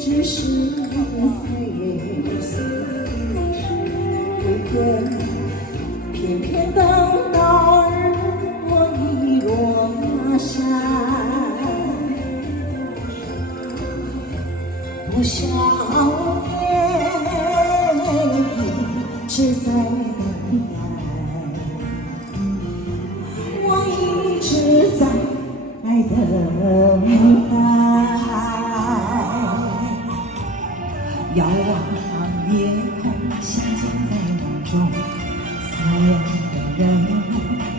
只是岁月，偏偏等到日落已落山。多少年一直在等待，我一直在等待。遥望夜空，相见在梦中，思念的人，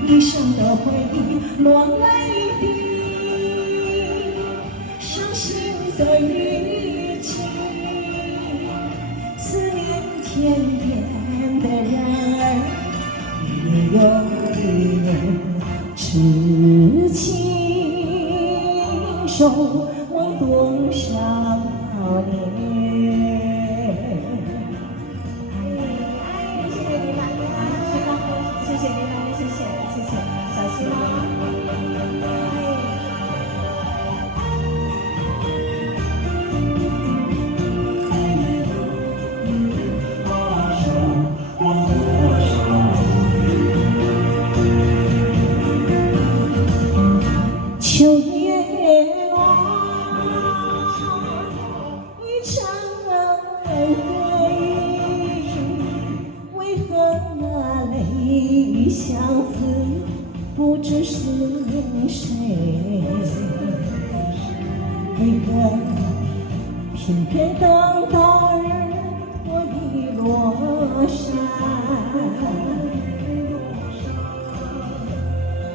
一生的回忆落泪滴，伤心的语气，思念甜甜的人，也有一人痴情守望多少年。谢谢您来，谢谢，小心哦。秋夜望一场回忆，为何那泪相思不知是谁？为何偏偏等到日落已落山？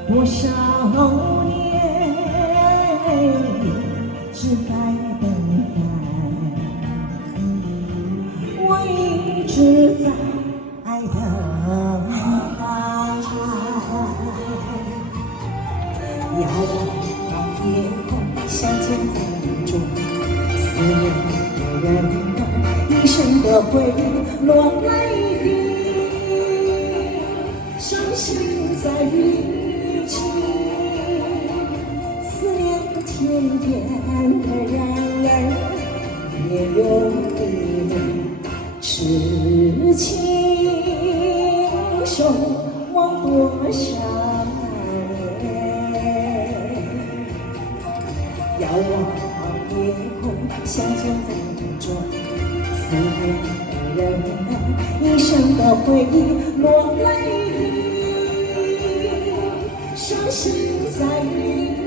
多少年只在等待，我一直在等待。遥望夜空，相见在梦中，思念的人，一生的回忆落泪滴，伤心在语气，思念甜甜的人儿，也有一人痴情守望多少年。遥望夜空，相见在梦中，思念的人，一生的回忆落泪滴，伤心在雨。